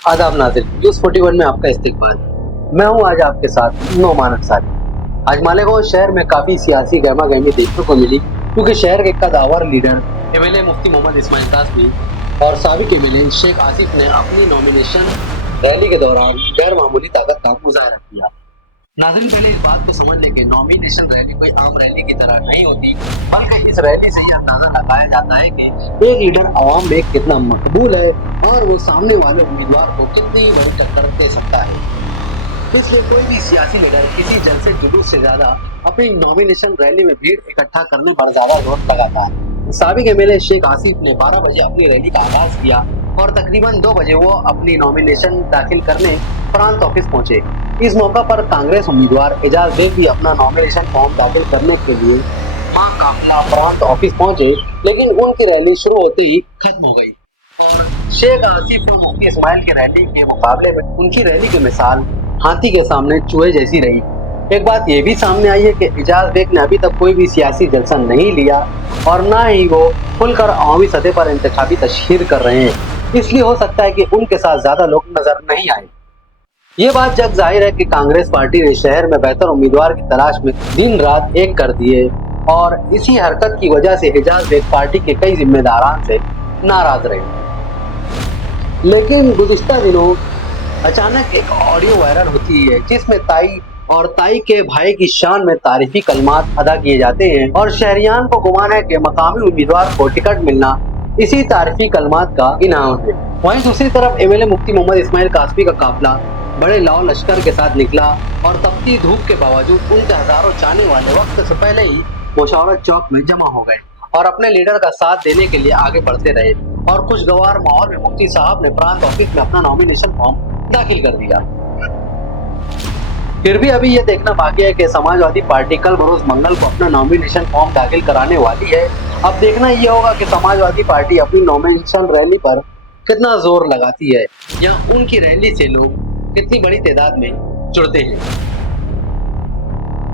आदाब नाज़िर, न्यूज़ 41 में आपका इस्तकबाल। मैं हूं आज आपके साथ नोमान अंसारी। आज मालेगांव शहर में काफ़ी सियासी गहमा-गहमी देखने को मिली क्योंकि शहर के कद्दावर लीडर एमएलए मुफ्ती मोहम्मद इस्माइल कासमी और साबिक एमएलए शेख आसिफ ने अपनी नॉमिनेशन रैली के दौरान गैर मामूली ताकत का मुजाहरा किया। नाज़रीन, पहले इस बात को समझ लें कि नॉमिनेशन रैली कोई आम रैली की तरह नहीं होती, बल्कि इस रैली से ये अंदाजा लगाया जाता है कि एक लीडर आवाम में कितना मकबूल है और वो सामने वाले उम्मीदवार को कितनी बड़ी टक्कर दे सकता है। इसलिए कोई भी सियासी लीडर किसी जलसे जुलूस से ज्यादा अपनी नॉमिनेशन रैली में भीड़ इकट्ठा करने पर ज्यादा जोर लगाता है। साबिक एमएलए शेख आसिफ ने 12 बजे अपनी रैली का आगाज किया और तकरीबन 2 बजे वो अपनी नॉमिनेशन दाखिल करने प्रांत ऑफिस पहुंचे। इस मौका पर कांग्रेस उम्मीदवार एजाज बेग भी अपना नॉमिनेशन फॉर्म दाखिल करने के लिए काफिला प्रांत ऑफिस पहुंचे, लेकिन उनकी रैली शुरू होते ही खत्म हो गई और शेख आसिफ और मुफ्ती इस्माइल की रैली के मुकाबले में उनकी रैली की मिसाल हाथी के सामने चूहे जैसी रही। एक बात ये भी सामने आई है कि एजाज बेग ने अभी तक कोई भी सियासी जलसा नहीं लिया और ना ही वो खुलकर अवामी सतह पर इंतखाबी तशहीर कर रहे हैं, इसलिए हो सकता है कि उनके साथ ज्यादा लोग नजर नहीं आए। ये बात जग जाहिर है कि कांग्रेस पार्टी ने शहर में बेहतर उम्मीदवार की तलाश में दिन रात एक कर दिए और इसी हरकत की वजह से एजाज बेग पार्टी के कई जिम्मेदारान से नाराज रहे। लेकिन गुज़िश्ता दिनों अचानक एक ऑडियो वायरल होती है जिसमें ताई और ताई के भाई की शान में तारीफी कलमात अदा किए जाते हैं और शहरियान को गुमान है कि मकामी उम्मीदवार को टिकट मिलना इसी तारीफी कलमात का इनाम है। वहीं दूसरी तरफ एमएलए मुफ्ती मोहम्मद इस्माइल कासमी का काफिला बड़े लाओ लश्कर के साथ निकला और तपती धूप के बावजूद उनके हजारों चाहने वाले वक्त से पहले ही मुशावरत चौक में जमा हो गए और अपने लीडर का साथ देने के लिए आगे बढ़ते रहे और खुशगवार माहौल में मुफ्ती साहब ने प्रांत ऑफिस में अपना नॉमिनेशन फॉर्म दाखिल कर दिया। फिर भी अभी ये देखना बाकी है कि समाजवादी पार्टी कल बरोज मंगल को अपना नॉमिनेशन फॉर्म दाखिल कराने वाली है। अब देखना ये होगा कि समाजवादी पार्टी अपनी नॉमिनेशन रैली पर कितना जोर लगाती है या उनकी रैली से लोग कितनी बड़ी तादाद में जुड़ते हैं,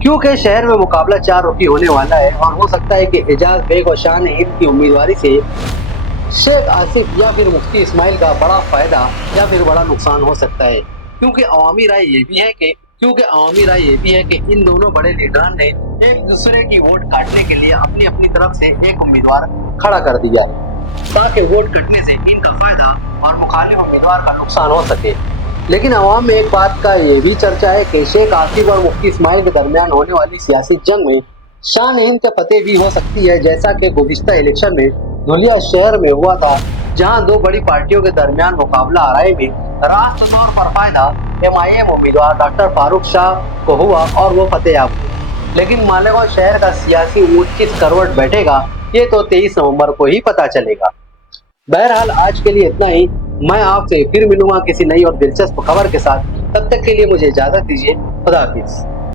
क्योंकि शहर में मुकाबला 4 रुखी होने वाला है और हो सकता है कि एजाज बेग और शान हिंद की उम्मीदवारी से शेख आसिफ या फिर मुफ्ती इस्माइल का बड़ा फायदा या फिर बड़ा नुकसान हो सकता है, क्योंकि अवामी राय ये भी है कि इन दोनों बड़े लीडरों ने एक दूसरे की वोट काटने के लिए अपनी अपनी तरफ से एक उम्मीदवार खड़ा कर दिया ताकि वोट कटने से इनका फायदा और मुखालिफ उम्मीदवार का नुकसान हो सके। लेकिन अवाम में एक बात का ये भी चर्चा है कि शेख आसिफ और मुफ्ती इस्माइल के दरमियान होने वाली सियासी जंग में शान हिंद के फतेह भी हो सकती है, जैसा कि गुज़िश्ता इलेक्शन में धुलिया शहर में हुआ था, जहां 2 बड़ी पार्टियों के दरमियान मुकाबला आरआई में रास्त तौर पर फायदा एमआईएम उम्मीदवार डॉक्टर फारूक शाह को हुआ और वो फतेहयाब हुए। लेकिन मालेगांव शहर का सियासी ऊंट किस करवट बैठेगा ये तो 23 नवंबर को ही पता चलेगा। बहरहाल आज के लिए इतना ही। मैं आपसे फिर मिलूंगा किसी नई और दिलचस्प खबर के साथ। तब तक के लिए मुझे इजाजत दीजिए। खुदा हाफिज।